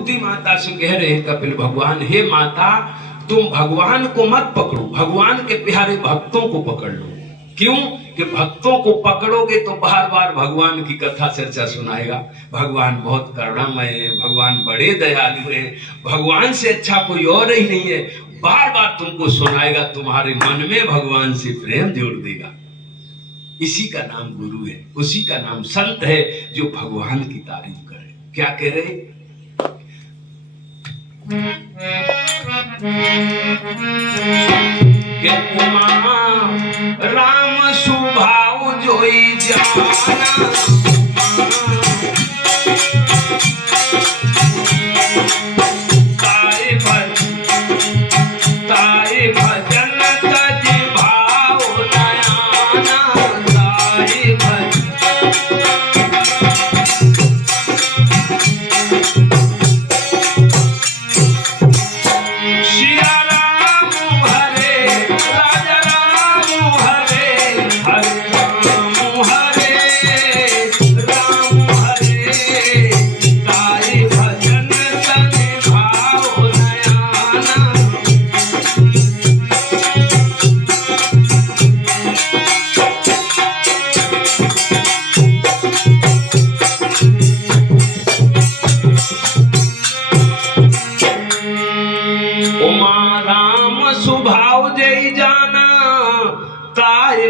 कुंती माता से कह रहे हैं कपिल भगवान, हे माता तुम भगवान को मत पकड़ो, भगवान के प्यारे भक्तों को पकड़ लो। क्यों कि भक्तों को पकड़ोगे तो बार बार भगवान की कथा चर्चा सुनाएगा, भगवान बहुत करुणामय है, भगवान बड़े दयालु है, भगवान से अच्छा कोई और ही नहीं है, बार बार तुमको सुनाएगा, तुम्हारे मन में भगवान से प्रेम जोड़ देगा। इसी का नाम गुरु है, उसी का नाम संत है जो भगवान की तारीफ करे। क्या कह रहे? के उमा राम सुभाव जोई जाना,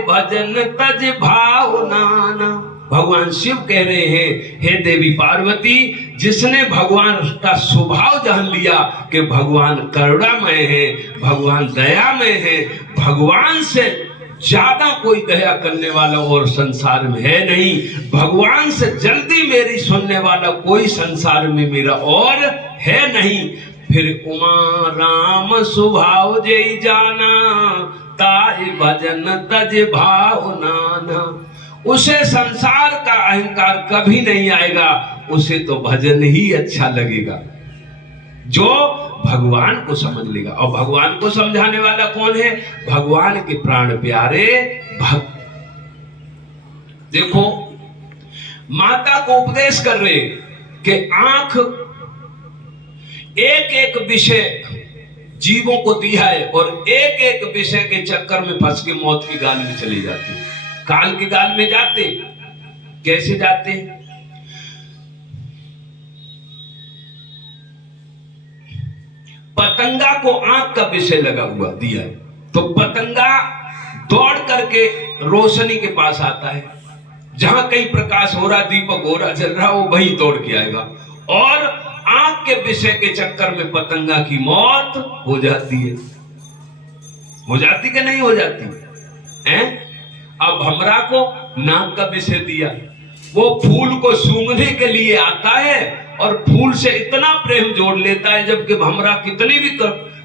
भजन तज भाव नाना। भगवान शिव कह रहे हैं, हे देवी पार्वती, जिसने भगवान का स्वभाव जान लिया कि भगवान करुणामय है, भगवान दयामय है, भगवान से ज्यादा कोई दया करने वाला और संसार में है नहीं, भगवान से जल्दी मेरी सुनने वाला कोई संसार में मेरा और है नहीं। फिर उमा राम स्वभाव जय जाना, ताहि भजन तज भाव नाना। उसे संसार का अहंकार कभी नहीं आएगा, उसे तो भजन ही अच्छा लगेगा जो भगवान को समझ लेगा। और भगवान को समझाने वाला कौन है? भगवान के प्राण प्यारे भक्त। देखो माता को उपदेश कर रहे कि आंख एक एक विषय जीवों को दिया है और एक एक विषय के चक्कर में फंस के मौत की गाल में चले जाते, काल की गाल में जाते। कैसे जाते? पतंगा को आंख का विषय लगा हुआ दिया है तो पतंगा दौड़ करके रोशनी के पास आता है, जहां कहीं प्रकाश हो रहा, दीपक हो रहा, जल रहा, वो वहीं दौड़ के आएगा। और आंख के विषय के चक्कर में पतंगा की मौत हो जाती है। हो जाती कि नहीं हो जाती है? अब हमरा को नाक का विषय दिया, वो फूल को सूंघने के लिए आता है और फूल से इतना प्रेम जोड़ लेता है, जबकि हमरा कितनी भी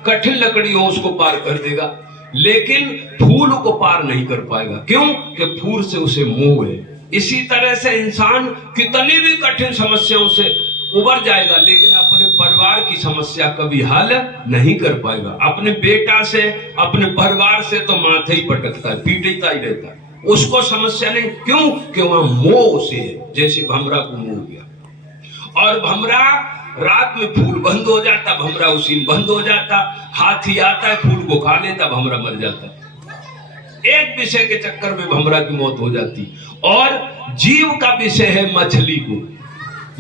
कठिन लकड़ी हो उसको पार कर देगा, लेकिन फूल को पार नहीं कर पाएगा। क्यों? कि फूल से उसे मोह है। इसी तरह से इंसान कितनी भी कठिन समस्याओं से उबर जाएगा, लेकिन अपने परिवार की समस्या कभी हल नहीं कर पाएगा। अपने बेटा से, अपने परिवार से तो माथे ही पटकता है, पीटता ही रहता है, उसको समस्या नहीं। क्यों? कि वहां मोह से है, जैसे भमरा को मोह गया। और भमरा रात में फूल बंद हो जाता, भमरा उसी में बंद हो जाता, हाथी आता है फूल को खा लेता, भमरा मर जाता। एक विषय के चक्कर में भमरा की मौत हो जाती। और जीव का विषय है मछली को।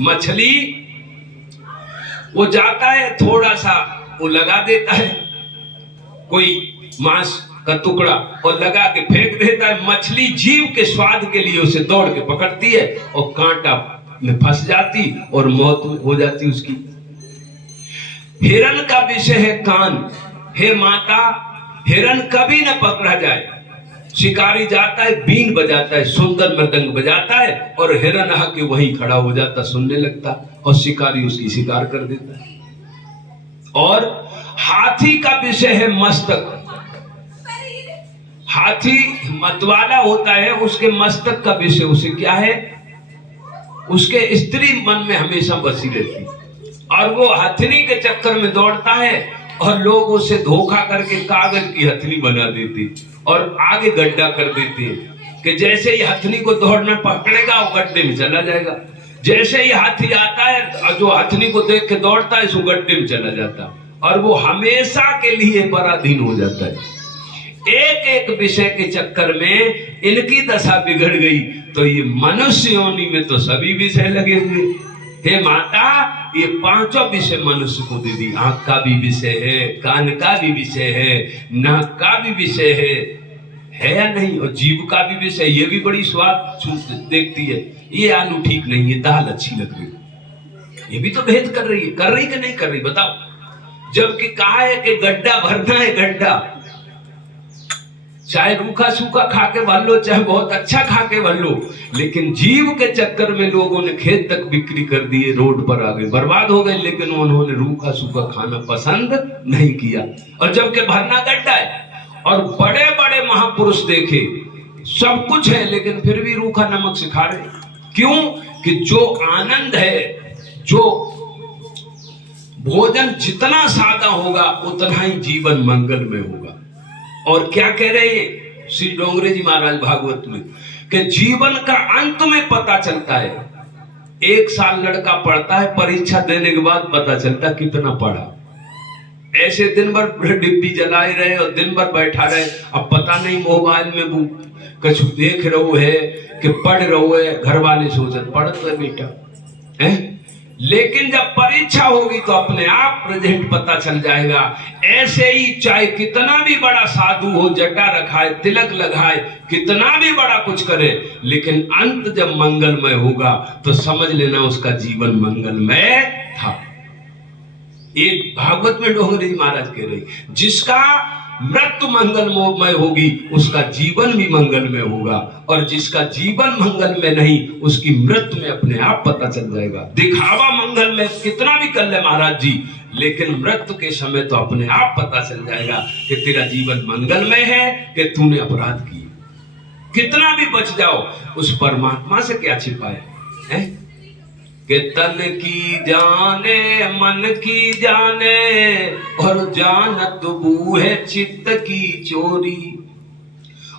मछली वो जाता है, थोड़ा सा वो लगा देता है कोई मांस का टुकड़ा और लगा के फेंक देता है। मछली जीव के स्वाद के लिए उसे दौड़ के पकड़ती है और कांटा में फंस जाती और मौत हो जाती उसकी। हिरण का विषय है कान। हे माता, हिरण कभी न पकड़ा जाए। शिकारी जाता है, बीन बजाता है, सुंदर मृदंग बजाता है और हिरण आके वहीं खड़ा हो जाता, सुनने लगता और शिकारी उसकी शिकार कर देता है। और हाथी का विषय है मस्तक। हाथी मतवाला होता है, उसके मस्तक का विषय उसे क्या है? उसके स्त्री मन में हमेशा बसी रहती और वो हथनी के चक्कर में दौड़ता है और लोग उसे धोखा करके कागज की हथनी बना देते और आगे गड्ढा कर देते कि जैसे ही हथनी को दौड़ना पकड़ेगा वो गड्ढे में चला जाएगा। जैसे ही हाथी आता है, जो हथनी को देख के दौड़ता है, इसको गड्ढे में चला जाता और वो हमेशा के लिए पराधीन हो जाता है। एक एक विषय के चक्कर में इनकी दशा बिगड़ गई, तो ये मनुष्य योनि में तो सभी विषय लगे हुए। हे माता, ये पांचों विषय मनुष्य को दे दी। आंख का भी विषय है, कान का भी विषय है, नाक का भी विषय है या नहीं, और जीव का भी विषय। ये भी बड़ी स्वाद देखती है, ये आलू ठीक नहीं है, दाल अच्छी लग रही, ये भी तो भेद कर रही है कि नहीं कर रही, बताओ। जबकि कहा है कि गड्ढा भरना है, गड्ढा, चाहे रूखा सूखा खा के भर लो, चाहे बहुत अच्छा खा के भर लो, लेकिन जीव के चक्कर में लोगों ने खेत तक बिक्री कर दिए, रोड पर आ गए, बर्बाद हो गए, लेकिन उन्होंने रूखा सूखा खाना पसंद नहीं किया। और जबकि भरना गड्ढा है, और बड़े बड़े महापुरुष देखे, सब कुछ है, लेकिन फिर भी रूखा नमक से खा रहे। क्यों? कि जो आनंद है, जो भोजन जितना सादा होगा उतना ही जीवन मंगलमय होगा। और क्या कह रहे हैं श्री डोंगरे जी महाराज भागवत में, कि जीवन का अंत में पता चलता है। 1 साल लड़का पढ़ता है, परीक्षा देने के बाद पता चलता कितना पढ़ा। ऐसे दिन भर डिब्बी जलाए रहे और दिन भर बैठा रहे, अब पता नहीं मोबाइल में वो कुछ देख रहे है कि पढ़ रहे है, घर वाले सोचते पढ़ तो बेटा है, लेकिन जब परीक्षा होगी तो अपने आप रिजल्ट पता चल जाएगा। ऐसे ही चाहे कितना भी बड़ा साधु हो, जटा रखाए, तिलक लगाए, कितना भी बड़ा कुछ करे, लेकिन अंत जब मंगलमय होगा तो समझ लेना उसका जीवन मंगलमय था। एक भागवत में डोंगरे जी महाराज कह रहे, जिसका मृत्यु मंगलमय होगी उसका जीवन भी मंगलमय होगा, और जिसका जीवन मंगलमय नहीं उसकी मृत्यु में अपने आप पता चल जाएगा। दिखावा मंगलमय कितना भी कर ले महाराज जी, लेकिन मृत्यु के समय तो अपने आप पता चल जाएगा कि तेरा जीवन मंगलमय है कि तूने अपराध किए। कितना भी बच जाओ, उस परमात्मा से क्या छिपाए है? कि तन की जाने मन की जाने, और जानत बू है चित्त की चोरी,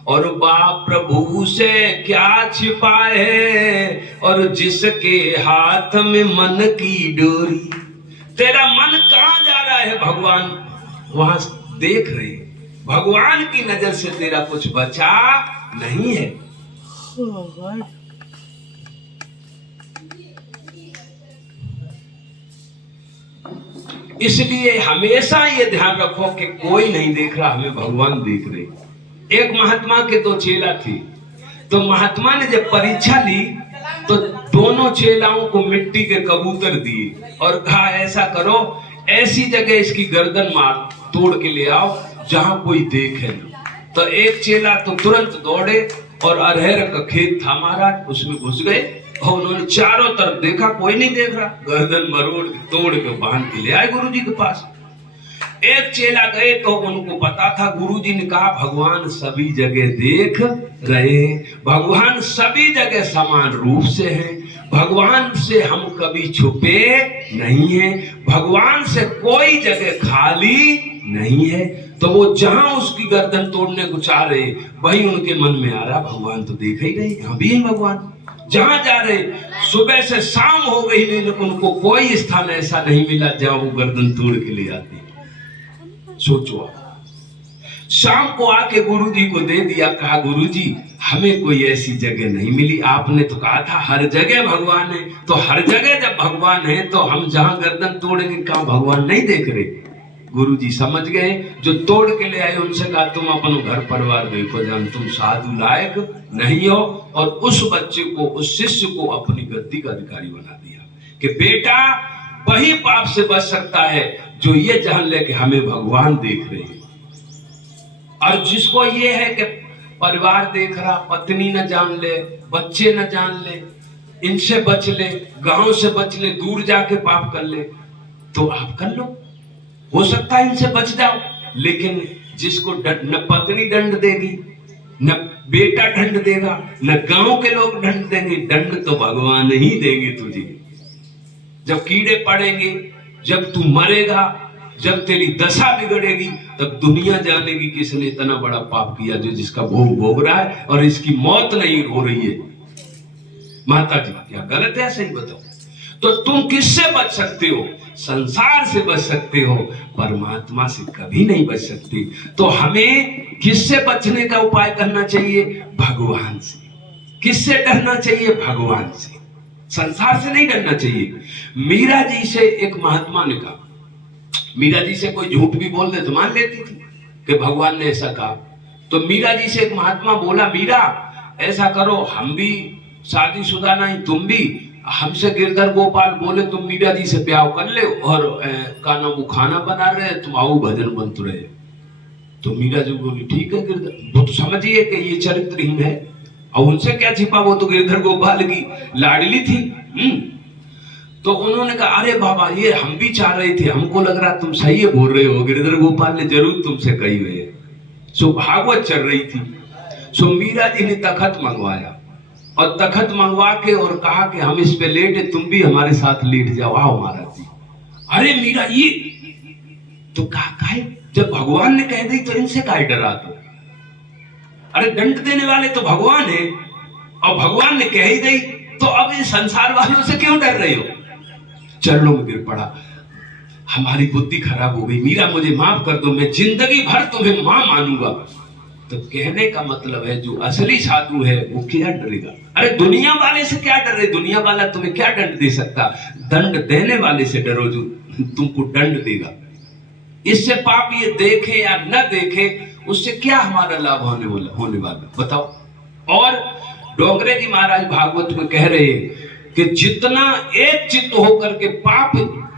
और बाप प्रभु से क्या छिपाए, और जिसके हाथ में मन की डोरी। तेरा मन कहाँ जा रहा है भगवान वहां देख रहे, भगवान की नजर से तेरा कुछ बचा नहीं है। इसलिए हमेशा ये ध्यान रखो कि कोई नहीं देख रहा, हमें भगवान देख रहे। एक महात्मा के 2 चेला थे, तो महात्मा ने जब परीक्षा ली तो दोनों चेलाओं को मिट्टी के कबूतर दिए और कहा ऐसा करो, ऐसी जगह इसकी गर्दन मार तोड़ के ले आओ जहां कोई देखे ना। तो एक चेला तो तुरंत दौड़े और अरहर का खेत था महाराज, उसमें घुस गए और उन्होंने चारों तरफ देखा, कोई नहीं देख रहा, गर्दन मरोड़ के तोड़ के बांध के ले आए गुरुजी के पास। एक चेला गए तो उनको पता था, गुरुजी ने कहा भगवान सभी जगह देख रहे, भगवान सभी जगह समान रूप से हैं, भगवान से हम कभी छुपे नहीं हैं, भगवान से कोई जगह खाली नहीं है। तो वो जहां उसकी गर्दन तोड़ने को चाह रहे, वही उनके मन में आ रहा भगवान तो देख ही रहे, यहाँ भी है भगवान। जहां जा रहे, सुबह से शाम हो गई, लेकिन उनको कोई स्थान ऐसा नहीं मिला जहां वो गर्दन तोड़ के ले आते। सोचो, शाम को आके गुरुजी को दे दिया, कहा गुरुजी हमें कोई ऐसी जगह नहीं मिली, आपने तो कहा था हर जगह भगवान है, तो हर जगह जब भगवान है तो हम जहां गर्दन तोड़ेंगे कहा भगवान नहीं देख रहे। गुरुजी समझ गए, जो तोड़ के ले आए उनसे कहा तुम अपनो घर परिवार देखो, जान तुम साधु लायक नहीं हो, और उस बच्चे को, उस शिष्य को अपनी गद्दी का अधिकारी बना दिया कि बेटा वही पाप से बच सकता है जो ये जान ले कि हमें भगवान देख रहे हैं। और जिसको ये है कि परिवार देख रहा, पत्नी न जान ले, बच्चे न जान ले, इनसे बच ले, गांव से बच ले, दूर जाके पाप कर ले, तो आप कर लो, हो सकता है इनसे बच जाओ। लेकिन जिसको न पत्नी दंड देगी, न बेटा दंड देगा, न गांव के लोग दंड देंगे, दंड तो भगवान ही देंगे तुझे। जब कीड़े पड़ेंगे, जब तू मरेगा, जब तेरी दशा बिगड़ेगी, तब दुनिया जानेगी किसने इतना बड़ा पाप किया जो जिसका भोग भोग रहा है और इसकी मौत नहीं हो रही है। माता जी क्या गलत है सही बताओ? तो तुम किससे बच सकते हो? संसार से बच सकते हो, परमात्मा से कभी नहीं बच सकते। तो हमें किससे बचने का उपाय करना चाहिए? भगवान से। किससे डरना चाहिए? भगवान से। संसार से नहीं डरना चाहिए। मीरा जी से एक महात्मा ने कहा, मीरा जी से कोई झूठ भी बोल दे तो मान लेती थी कि भगवान ने ऐसा कहा। तो मीरा जी से एक महात्मा बोला, मीरा ऐसा करो, हम भी शादीशुदा नहीं, तुम भी, हमसे गिरधर गोपाल बोले तुम मीरा जी से ब्याह कर ले, और का नाम वो खाना बना रहे, तुम आओ भजन बनते रहे। तो मीरा जी बोली ठीक है गिरधर, वो तो समझिए कि ये चरित्रहीन है, और उनसे क्या छिपा, वो तो गिरधर गोपाल की लाडली थी। तो उन्होंने कहा अरे बाबा ये हम भी चाह रहे थे, हमको लग रहा तुम सही है बोल रहे हो, गिरधर गोपाल ने जरूर तुमसे कही हुई है। सो भागवत चल रही थी। सो मीरा जी ने तखत मंगवाया, और तखत मंगवा के और कहा कि हम इस पे लेटे, तुम भी हमारे साथ लेट जाओ, आओ महाराज जी। अरे मीरा ये तो कहा जब भगवान ने कह दी तो इनसे काहे डरा दो? अरे दंड देने वाले तो भगवान है, और भगवान ने कह ही दी, तो अब इस संसार वालों से क्यों डर रहे हो? चरणों में गिर पड़ा, हमारी बुद्धि खराब हो गई, मीरा मुझे माफ कर दो, मैं जिंदगी भर तुम्हें मां मानूंगा। तो कहने का मतलब है जो असली साधु है वो क्या डरेगा? अरे दुनिया वाले से क्या डरे? दुनिया वाला तुम्हें क्या दंड दे सकता? दंड देने वाले से डरो जो तुमको दंड देगा। इससे पाप ये देखे या न देखे, उससे क्या हमारा लाभ होने वाला बताओ? और डोंगरे जी महाराज भागवत में कह रहे हैं कि जितना एक चित्त होकर के पाप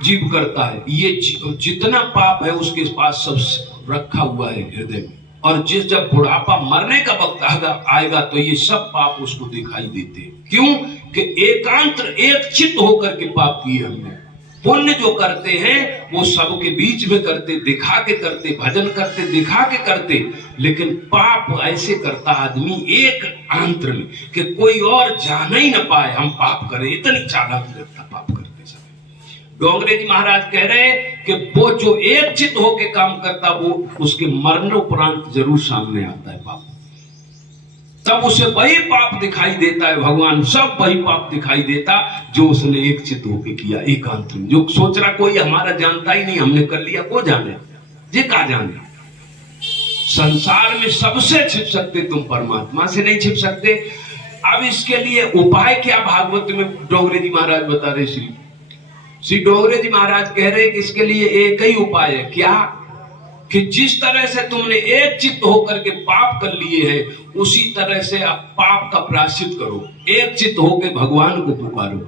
जीव करता है, ये जितना पाप है उसके पास सब रखा हुआ है हृदय में, और जब बुढ़ापा मरने का वक्त आएगा तो ये सब पाप उसको दिखाई देते हैं। क्यों? कि एकांत एक चित्त होकर के पाप किए हमने। पुण्य जो करते हैं वो सबके बीच में करते, दिखा के करते, भजन करते दिखा के करते, लेकिन पाप ऐसे करता आदमी एक आंतर में कि कोई और जान ही ना पाए हम पाप करें, इतनी चालाकी लगता पाप करते समय। डोंगरे जी महाराज कह रहे हैं कि वो जो एक चित्त होके काम करता वो उसके मरणोपरांत जरूर सामने आता है पाप, तब उसे वही पाप दिखाई देता है। भगवान सब वही पाप दिखाई देता जो उसने एक चित्त होके किया, एकांत में। जो सोच रहा कोई हमारा जानता ही नहीं, हमने कर लिया, को जाने ये कहा जाने। संसार में सबसे छिप सकते तुम, परमात्मा से नहीं छिप सकते। अब इसके लिए उपाय क्या भागवत में डोंगरे जी महाराज बता रहे? श्री डोंगरे जी महाराज कह रहे कि इसके लिए एक ही उपाय है। क्या? कि जिस तरह से तुमने एक चित्त होकर के पाप कर लिए हैं, उसी तरह से आप पाप का प्रायश्चित करो। एक चित्त होकर भगवान को पुकारो,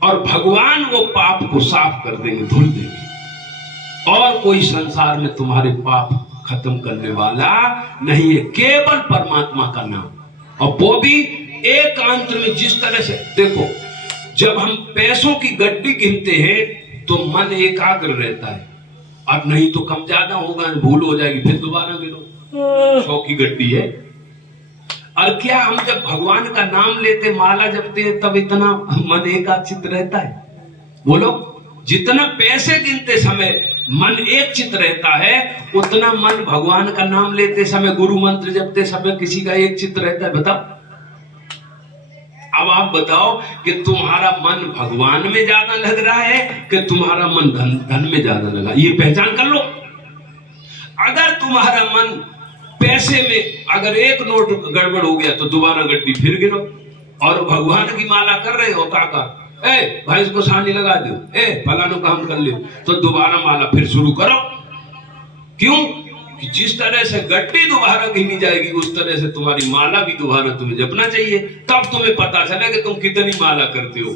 और भगवान वो पाप को साफ कर देंगे, धुल देंगे। और कोई संसार में तुम्हारे पाप खत्म करने वाला नहीं है, केवल परमात्मा का नाम, और वो भी एकांत में। जिस तरह से देखो, जब हम पैसों की गड्डी गिनते हैं तो मन एकाग्र रहता है, और नहीं तो कम ज्यादा होगा, भूल हो जाएगी, फिर दोबारा गिनो। 100 की गड्डी है। और क्या हम जब भगवान का नाम लेते, माला जपते हैं, तब इतना मन एकाचित रहता है? बोलो, जितना पैसे गिनते समय मन एक चित रहता है, उतना मन भगवान का नाम लेते समय, गुरु मंत्र जपते समय किसी का एक चित रहता है? बताओ। अब आप बताओ कि तुम्हारा मन भगवान में ज्यादा लग रहा है कि तुम्हारा मन धन में ज्यादा लगा? ये पहचान कर लो। अगर तुम्हारा मन पैसे में, अगर एक नोट गड़बड़ हो गया तो दोबारा गड्डी फिर गिनो, और भगवान की माला कर रहे हो, काका भाई इसको सानी लगा दो, फलानो काम कर ले, तो दोबारा माला फिर शुरू करो। क्यों? कि जिस तरह से गड्डी दोबारा गिनी जाएगी, उस तरह से तुम्हारी माला भी दोबारा तुम्हें जपना चाहिए, तब तुम्हें पता चले कि तुम कितनी माला करते हो।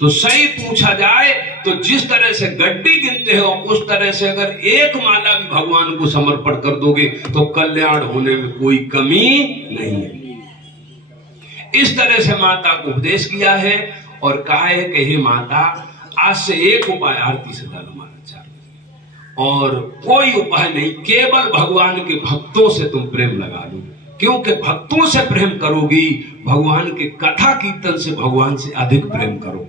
तो सही पूछा जाए तो जिस तरह से गड्डी गिनते हो, उस तरह से अगर एक माला भी भगवान को समर्पण कर दोगे तो कल्याण होने में कोई कमी नहीं है। इस तरह से माता को उपदेश किया है, और कहा है कि हे माता, आज से एक उपाय आरती सदा हमारा चार, और कोई उपाय नहीं, केवल भगवान के भक्तों से तुम प्रेम लगा लो। क्योंकि भक्तों से प्रेम करोगी, भगवान के कथा कीर्तन से भगवान से अधिक प्रेम करो।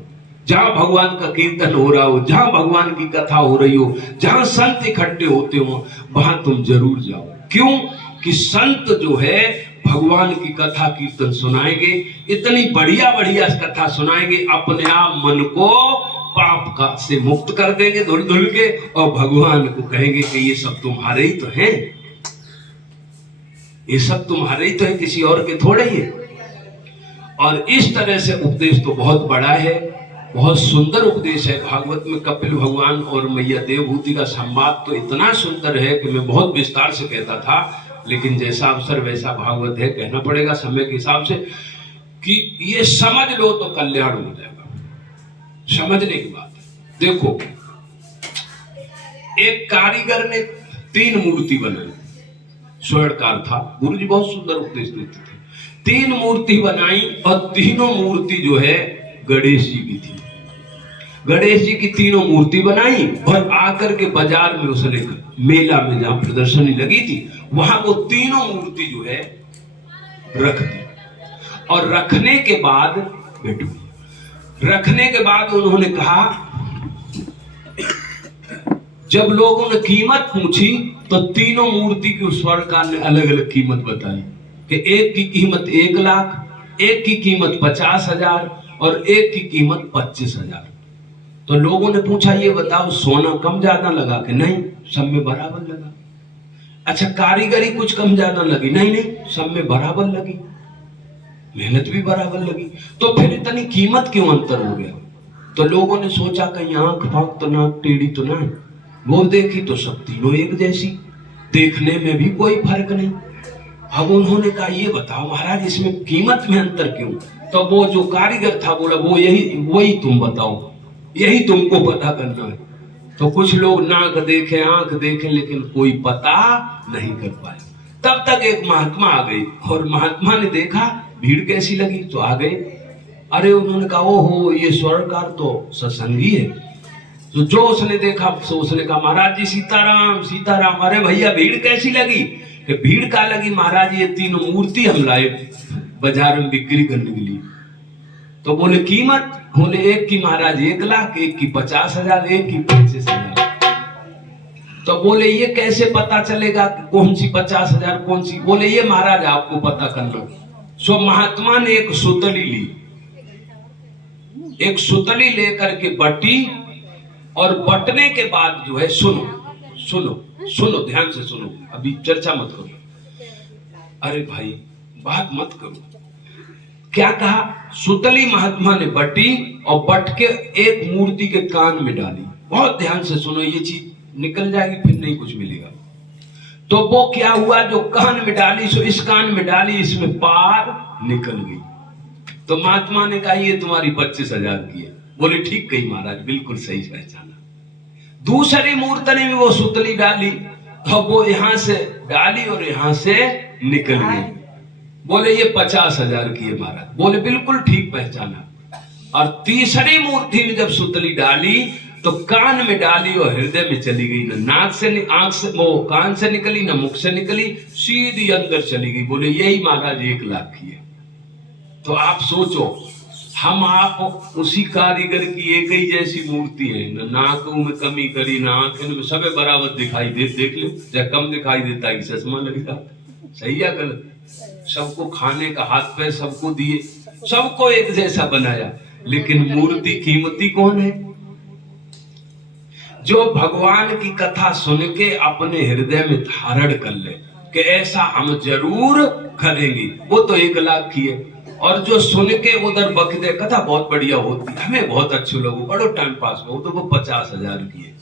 जहां भगवान का कीर्तन हो रहा हो, जहां भगवान की कथा हो रही हो, जहां संत इकट्ठे होते हो, वहां तुम जरूर जाओ। क्यों? कि संत जो है भगवान की कथा कीर्तन सुनाएंगे, इतनी बढ़िया बढ़िया कथा सुनाएंगे, अपने आप मन को पाप का से मुक्त कर देंगे धुल धुल के, और भगवान को कहेंगे कि ये सब तुम्हारे ही तो हैं, ये सब तुम्हारे ही तो है, किसी और के थोड़े ही है। और इस तरह से उपदेश तो बहुत बड़ा है, बहुत सुंदर उपदेश है। भागवत में कपिल भगवान और मैया देवहूति का संवाद तो इतना सुंदर है कि मैं बहुत विस्तार से कहता था, लेकिन जैसा अवसर वैसा भागवत है, कहना पड़ेगा समय के हिसाब से, कि ये समझ लो तो कल्याण हो जाएगा। समझने की बात है। देखो, एक कारीगर ने 3 मूर्ति बनाई, स्वर्णकार था, गुरु जी बहुत सुंदर उपदेश देते थे। 3 मूर्ति बनाई और तीनों मूर्ति जो है गणेश जी की थी। गणेश जी की तीनों मूर्ति बनाई और आकर के बाजार में उसने, मेला में जहां प्रदर्शनी लगी थी, वहां वो तीनों मूर्ति जो है रख दी। और रखने के बाद बैठो, रखने के बाद उन्होंने कहा, जब लोगों ने कीमत पूछी तो तीनों मूर्ति की उस स्वर्णकार ने अलग अलग कीमत बताई कि एक की कीमत 1 लाख, एक की कीमत 50,000 और एक की कीमत 25,000। तो लोगों ने पूछा, ये बताओ सोना कम ज्यादा लगा? कि नहीं, सब में बराबर लगा। अच्छा, कारीगरी कुछ कम ज्यादा लगी? नहीं नहीं, सब में बराबर लगी, मेहनत भी बराबर लगी। तो फिर इतनी कीमत क्यों अंतर हो गया? तो लोगों ने सोचा कहीं आंख फांक तो ना टेढ़ी तो ना, वो देखी तो सब तीनों एक जैसी, देखने में भी कोई फर्क नहीं। अब उन्होंने कहा, ये बताओ महाराज इसमें कीमत में अंतर क्यों? तो वो जो कारीगर था बोला, वो वही तुम बताओ, यही तुमको पता करना है। तो कुछ लोग नाक देखे आंख देखे लेकिन कोई पता नहीं कर पाए। तब तक एक महात्मा आ गई और महात्मा ने देखा भीड़ कैसी लगी तो आ गए। अरे उन्होंने कहा, ओहो ये स्वर्णकार तो सत्संगी है। तो जो उसने देखा तो उसने कहा, महाराज जी सीताराम सीताराम। अरे भैया भीड़ कैसी लगी? कि भीड़ का लगी महाराज, ये तीनों मूर्ति हम लाए बाजार में बिक्री करने के लिए। तो बोले कीमत? बोले एक की महाराज 1 लाख, एक की 50,000, एक की 25,000। तो बोले ये कैसे पता चलेगा कि कौन सी 50,000 कौन सी? बोले ये महाराज आपको पता करना। सो महात्मा ने एक सुतली ली, एक सुतली लेकर के बटी, और बटने के बाद जो है, सुनो सुनो सुनो ध्यान से सुनो, अभी चर्चा मत करो, अरे भाई बात मत करो। क्या कहा? सुतली महात्मा ने बटी और बट के एक मूर्ति के कान में डाली। बहुत ध्यान से सुनो, ये चीज निकल जाएगी फिर नहीं कुछ मिलेगा। तो वो क्या हुआ, जो कान में डाली सो इस कान में डाली, इसमें पार निकल गई। तो महात्मा ने कहा, ये तुम्हारी 25,000 की है। बोले ठीक कही महाराज, बिल्कुल सही पहचाना। दूसरी मूर्ति ने भी वो सुतली डाली, तो वो यहां से डाली और यहां से निकल गई। बोले ये 50,000 की है महाराज। बोले बिल्कुल ठीक पहचाना। और तीसरी मूर्ति में जब सुतली डाली तो कान में डाली और हृदय में चली गई, ना नाक से आंख से वो कान से निकली, ना मुख से निकली, सीधी अंदर चली गई। बोले यही महाराज 1 लाख की है। तो आप सोचो, हम आप उसी कारीगर की एक ही जैसी मूर्ति है, ना नाकों में कमी करी, ना आंखें में, सबे बराबर दिखाई दे। देख लो, जब कम दिखाई देता है चश्मा लगता, सही है गलत? सबको खाने का हाथ पैर सबको दिए, सबको एक जैसा बनाया, लेकिन मूर्ति कीमती कौन है? जो भगवान की कथा सुन के अपने हृदय में धारण कर ले कि ऐसा हम जरूर करेंगे, वो तो 1 लाख की है। और जो सुन के उधर बकदे, कथा बहुत बढ़िया होती है, हमें बहुत अच्छे लोग, बड़ो टाइम पास हो, तो वो 50,000 की है।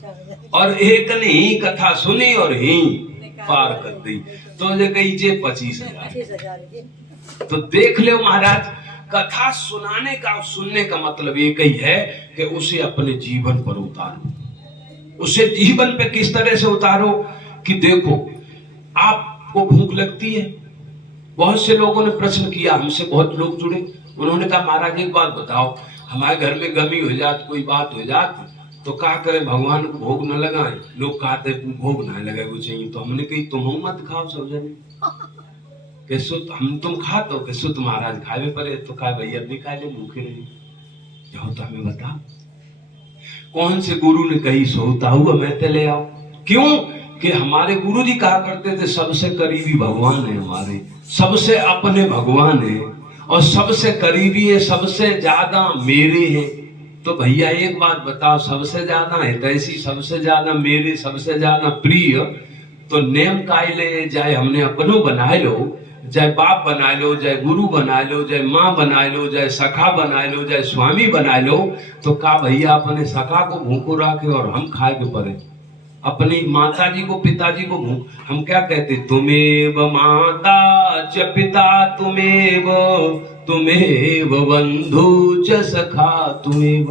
और एक ने ही कथा सुनी और ही पार कर दी, तो ये कही 25,000। तो देख लो महाराज, कथा सुनाने का सुनने का मतलब एक ही है कि उसे अपने जीवन पर उतारो। उसे जीवन पे किस तरह से उतारो कि देखो, आपको भूख लगती है। बहुत से लोगों ने प्रश्न किया, हमसे बहुत लोग जुड़े, उन्होंने कहा महाराज एक बात बताओ, हमारे घर में गमी हो जाती, कोई बात हो जाती, तो क्या करें, भगवान को भोग न लगाएं? लोग कहते भोग ना लगाए वो चाहिए। तो हमने कही तुम मत खाओ सब जने, कैसो हम तुम खाते हो, कैसो तुम महाराज खावे पड़े? तो कहा भैया भी खा ले, भूखे रहे जाओ। तो हमें बता, कौन से गुरु ने कही सोता हुआ मैं ते ले आओ? क्यों कि हमारे गुरु जी कहा करते थे सबसे करीबी भगवान है, हमारे सबसे अपने भगवान है और सबसे करीबी है, सबसे ज्यादा मेरे हैं। तो भैया एक बात बताओ, सबसे ज्यादा हितैषी, सबसे ज्यादा मेरे, सबसे ज्यादा प्रिय तो नेम कायले, चाहे हमने अपनों बनाए लो, चाहे बाप बनाए लो, चाहे गुरु बनाए लो, चाहे माँ बनाए लो, चाहे सखा बनाए लो, चाहे स्वामी बनाए लो, तो का भैया अपने सखा को भूखो रखे और हम खाए के परे, अपनी माता जी को पिताजी को भूख, हम क्या कहते, तुम्हें माता च पिता तुम्हें, तुम्हें बंधु च सखा तुम्हें।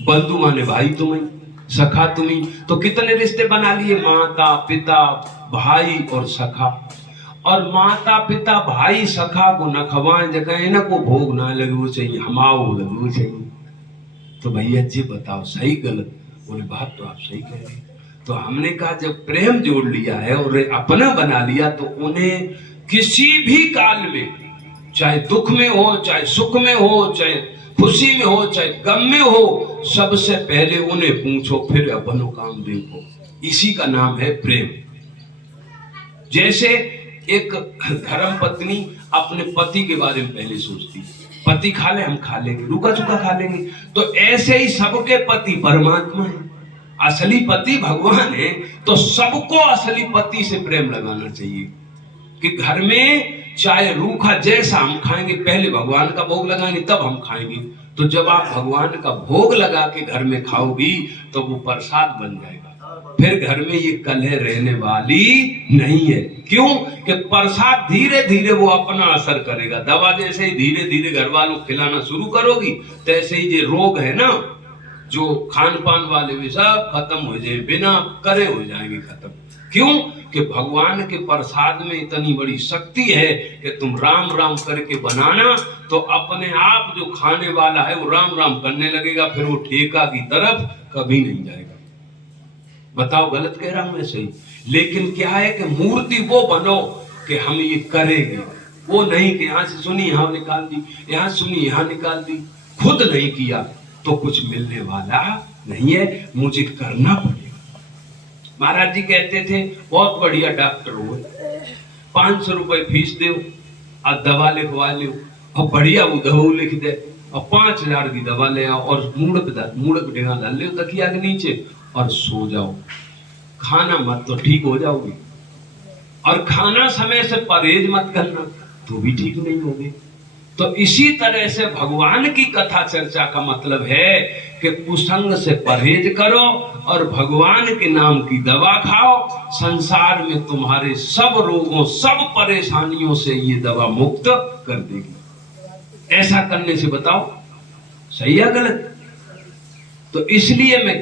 बंधु माने भाई तुम्हें, सखा तुम्हें, तो कितने रिश्ते बना लिए, माता पिता भाई और सखा। और माता पिता भाई सखा को न खवाएं, जगह न को भोग ना लगे वो चाहिए, हमाओ लगे वो चाहिए। तो भैया जी बताओ सही गलत? बोले बात तो आप सही कह रहे हैं। तो हमने कहा जब प्रेम जोड़ लिया है और अपना बना लिया तो उन्हें किसी भी काल में, चाहे दुख में हो, चाहे सुख में हो, चाहे खुशी में हो, चाहे गम में हो, सबसे पहले उन्हें पूछो, फिर अपनों काम देखो। इसी का नाम है प्रेम। जैसे एक धर्म पत्नी अपने पति के बारे में पहले सोचती, पति खा ले हम खा लेंगे, रुका चुका खा लेंगे, तो ऐसे ही सबके पति परमात्मा है, असली पति भगवान है। तो सबको असली पति से प्रेम लगाना चाहिए कि घर में चाहे रूखा जैसा हम खाएंगे, पहले भगवान का भोग लगाएंगे तब हम खाएंगे। तो जब आप भगवान का भोग लगा के घर में खाओगी तो वो प्रसाद बन जाएगा, फिर घर में ये कलह रहने वाली नहीं है। क्यों? कि प्रसाद धीरे धीरे वो अपना असर करेगा। दवा जैसे ही धीरे धीरे घर वालों को खिलाना शुरू करोगी, तैसे ही ये रोग है ना, जो खान पान वाले भी सब खत्म हो जाए, बिना करे हो जाएंगे खत्म। क्यों? कि भगवान के प्रसाद में इतनी बड़ी शक्ति है कि तुम राम राम करके बनाना तो अपने आप जो खाने वाला है वो राम राम करने लगेगा, फिर वो ठेका की तरफ कभी नहीं जाएगा। बताओ गलत कह रहा हूं मैं? सही। लेकिन क्या है कि मूर्ति वो बनो कि हम ये करेंगे, वो नहीं कि यहां से सुनी यहां निकाल दी, यहां सुनी यहां निकाल दी। खुद नहीं किया तो कुछ मिलने वाला नहीं है, मुझे करना पड़ेगा। महाराज जी कहते थे बहुत बढ़िया डॉक्टर हो, 500 रुपए फीस दो और दवा लिखवा लो, और बढ़िया वो दवा लिख दे और 5000 की दवा ले आओ और मूड़क ढेगा डाल लो तकिया के नीचे और सो जाओ। खाना मत तो ठीक हो जाओगे, और खाना समय से परहेज मत करना तो भी ठीक नहीं होगे। तो इसी तरह से भगवान की कथा चर्चा का मतलब है कि कुसंग से परहेज करो और भगवान के नाम की दवा खाओ। संसार में तुम्हारे सब रोगों, सब परेशानियों से ये दवा मुक्त कर देगी। ऐसा करने से बताओ सही है गलत? तो इसलिए मैं